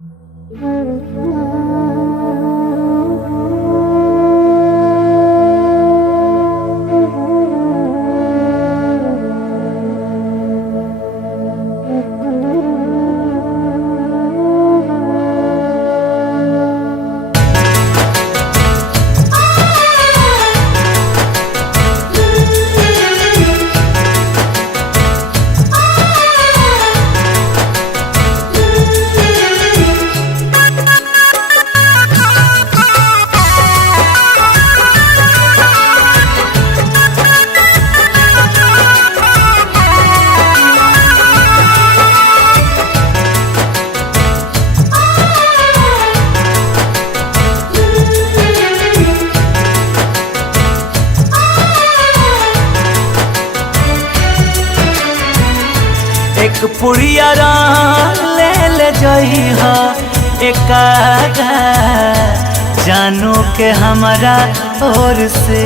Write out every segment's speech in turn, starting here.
एक पुड़िया ले ले जइहा एक जानू के हमारा ओर से।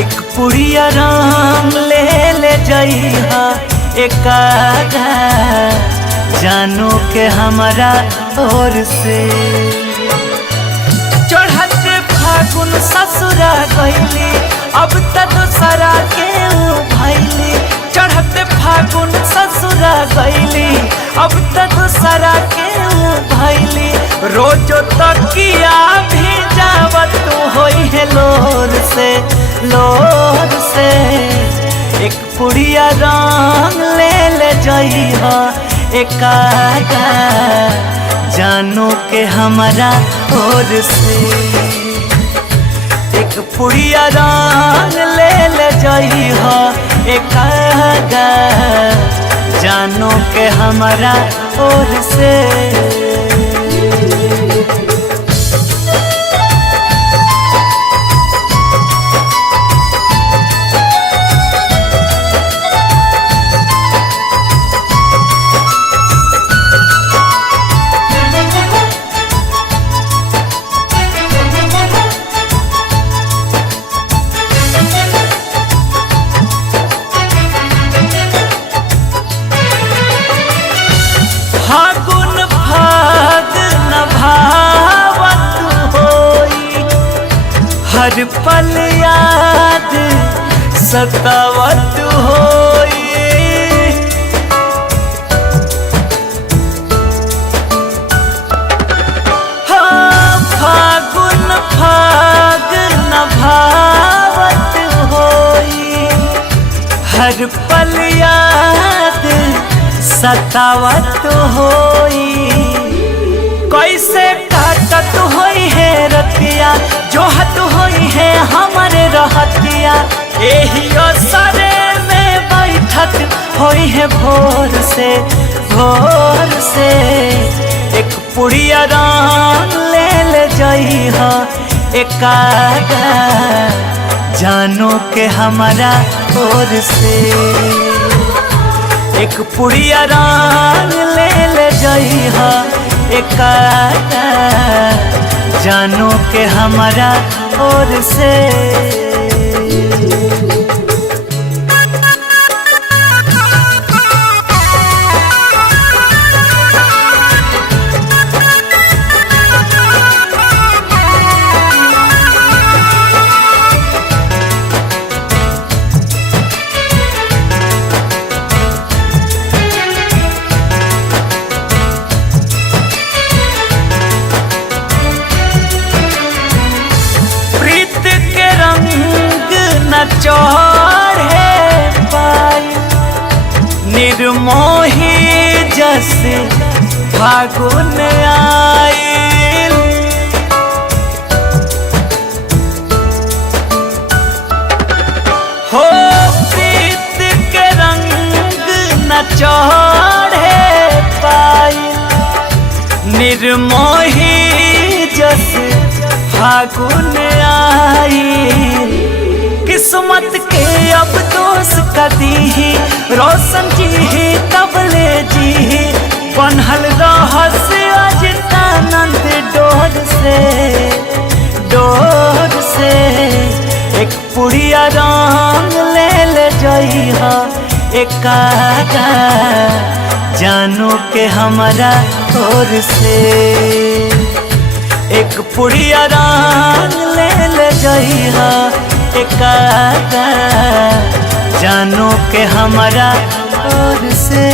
एक पुड़िया ले ले जइहा एक जानू के हमारा ओर से। चढ़त फागुन ससुरा गइली अब त दूसरा के भइली। चढ़त फागुन ससुरा गइली अब त दूसरा के भइली। रोजो तकिया भी जावत होई है लोर से लोर से। एक पुड़िया रंग ले ले जइहा एक जानू के हमारा ओर से। एक पुड़िया रंग ले ले जइहा एक जानू के हमारा ओर से। फागुन फाग न भावत होई हर पल याद सतावत होई। हाँ फागुन फाग न भावत होई हर पल याद सतावत होई। कैसे काटत होई है रतिया जोहत होई है हमारे रहतिया। एही असरे में बैठत होई है भोर से भोर से। एक पुड़िया रंग ले ले जइहा एक जानू के हमारा ओर से। एक पुड़िया रंग ले ले जइहा एक जानू के हमारा ओर से। चढ़े पाई निर्मोही जैसे फागुन आइल। हो प्रीत के रंग न चढ़े पाई निर्मोही जैसे फागुन आइल। किस्मत के अब दोष कदी रोशन जी तबले जी बनहल रहस्य अजितानंद डोर से। एक पुड़िया रंग ले ले जइहा एक जानू के हमारा ओर से। एक पुड़िया रंग ले जइहा एक जानू के हमारा ओर से।